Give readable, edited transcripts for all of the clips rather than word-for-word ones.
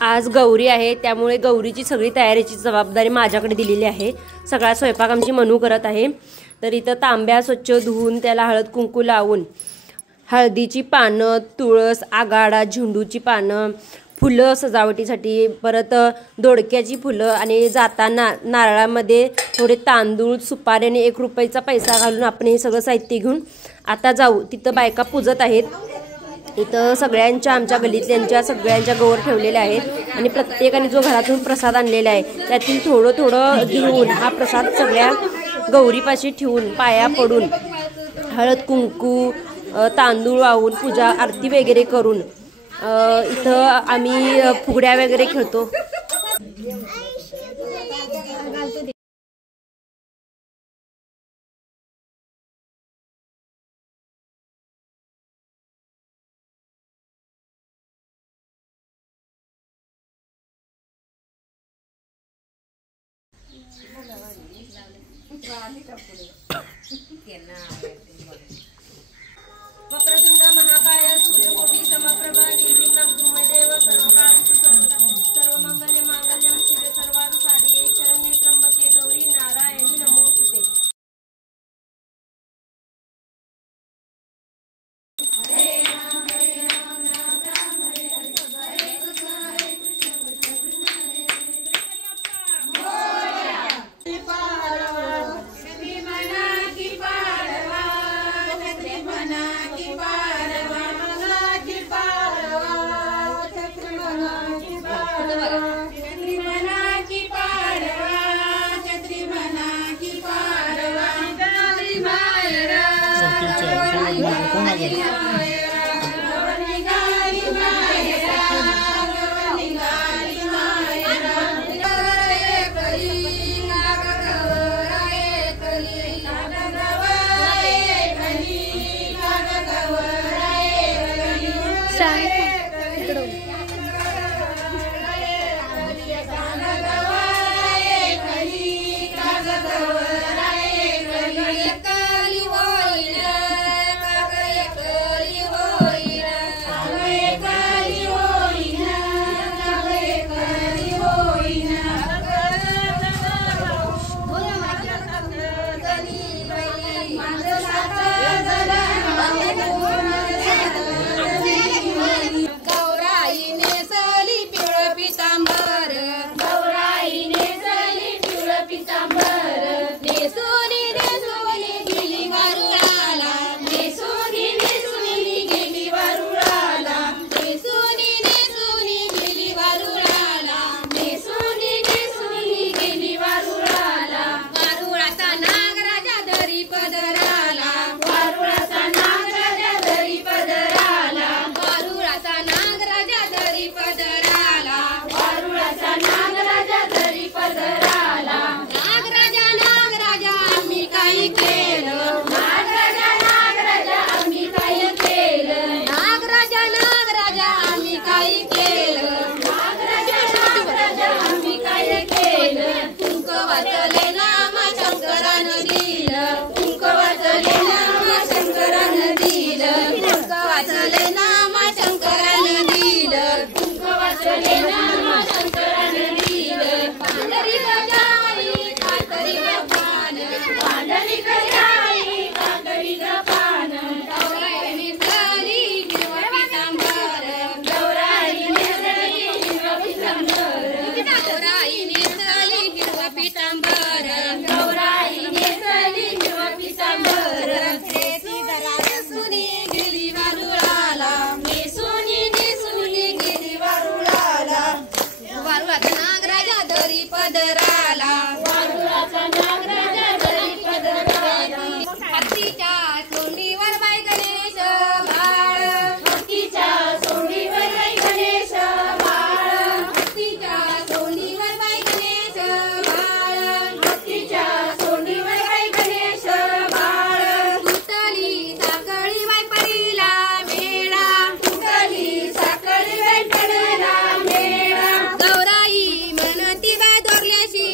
आज गौरी आहे, त्यामुळे गौरीची सगळी तयारीची जबाबदारी माझ्याकडे दिलेली आहे। सगळा स्वयंपाक आमची मनू करत आहे। तर इथं तांब्या स्वच्छ धुवून त्याला हळद कुंकू लावून हळदीची पानं, तुळस, आगाडा, झेंडूची पानं, फुलं सजावटीसाठी, परत दोडक्याची फुलं आणि जाताना नारळामध्ये थोडे तांदूळ, सुपारी आणि 1 रुपयाचा पैसा घालून आपण हे सगळं साहित्य घेऊन आता जाऊ। तिथं बायका पूजत आहेत। इथं सगळ्यांच्या आमच्या गल्लीतल्यांच्या सगळ्यांच्या गौर ठेवलेल्या आहेत आणि प्रत्येकाने जो घरातून प्रसाद आणलेला आहे त्यातील थोडं थोडं घेऊन हा प्रसाद सगळ्या गौरीपाशी ठेवून पाया पडून हळद कुंकू तांदूळ वाहून पूजा आरती वगैरे करून इथं आम्ही फुगड्या वगैरे खेळतो। वक्रतुंड महाकाय सूर्यकोटी समप्रभा निर्विघ्नं कुरु देव सर्वकार्येषु सर्वदा सर्वमंगल्य मांगल्यं शिवे सर्वार्थ साधिके शरण्ये त्र्यंबके गौरी नारायणी नमोस्तुते। गौराई मनती बाय दोरल्याशी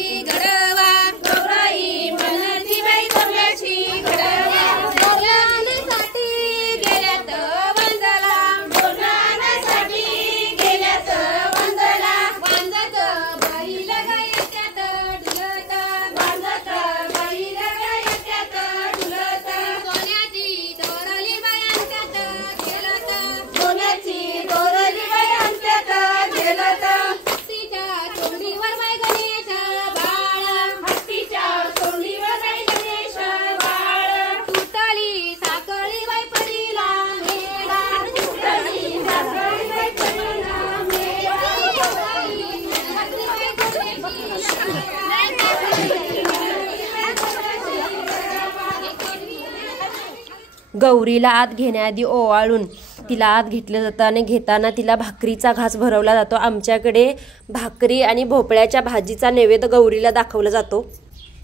गौरीला आत घेण्याआधी ओवाळून तिला आत घेतलं जातं आणि घेताना तिला भाकरीचा घास भरवला जातो. आमच्याकडे भाकरी आणि भोपळ्याच्या भाजीचा नैवेद्य गौरीला दाखवला जातो.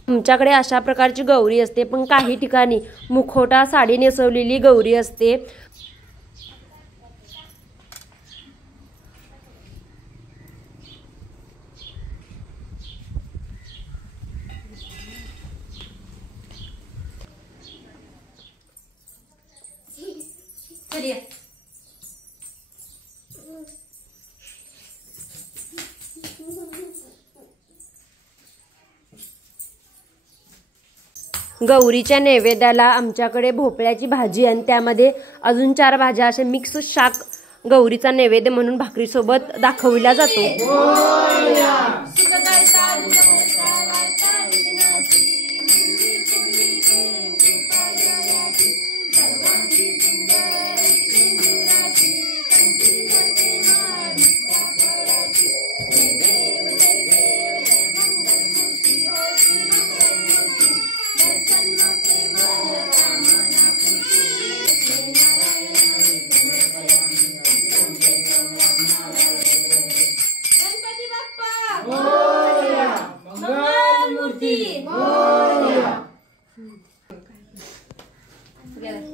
आमच्याकडे अशा प्रकारची गौरी असते, पण काही ठिकाणी मुखवटा साडी नेसवलेली गौरी असते. गौरीच्या नैवेद्याला आमच्याकडे भोपळ्याची भाजी आणि त्यामध्ये अजून 4 भाज्या असे मिक्स शाक गौरीचा नैवेद्य म्हणून भाकरीसोबत दाखविला जातो.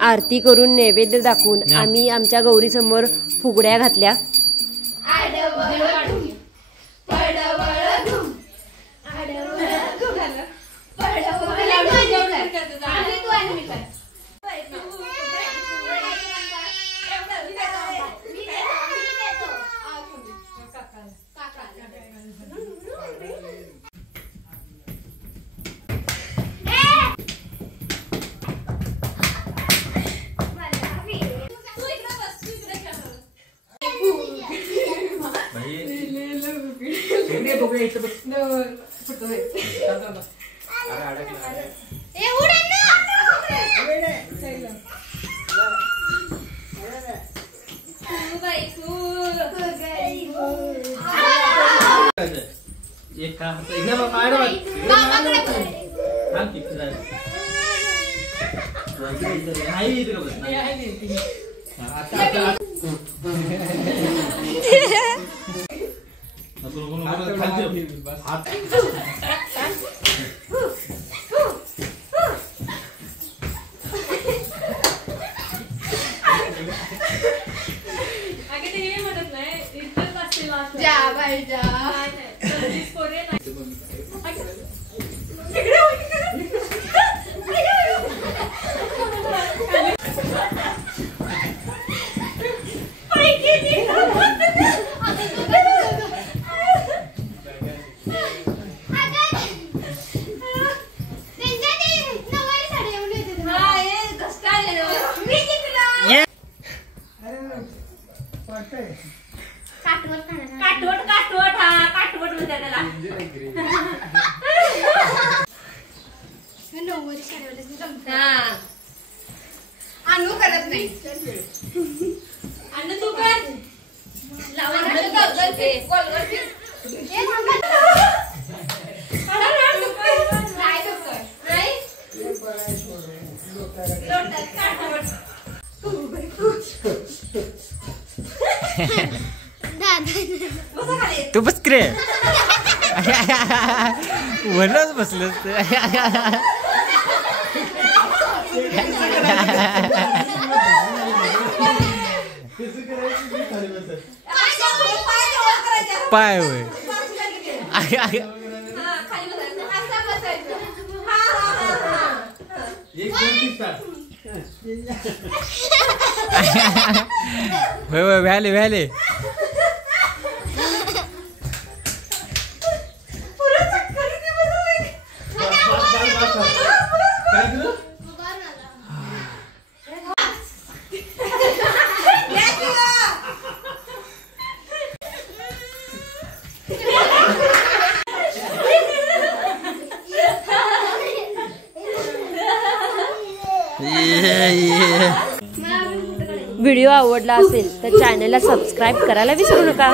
आरती करून नैवेद्य दाखवून आम्ही आमच्या गौरी समोर फुगड्या घातल्या. तू बस करे वरच बसलं पाय होय होय व्याले व्याले व्हिडिओ आवडला असेल तर चॅनलला सबस्क्राईब करायला विसरू नका.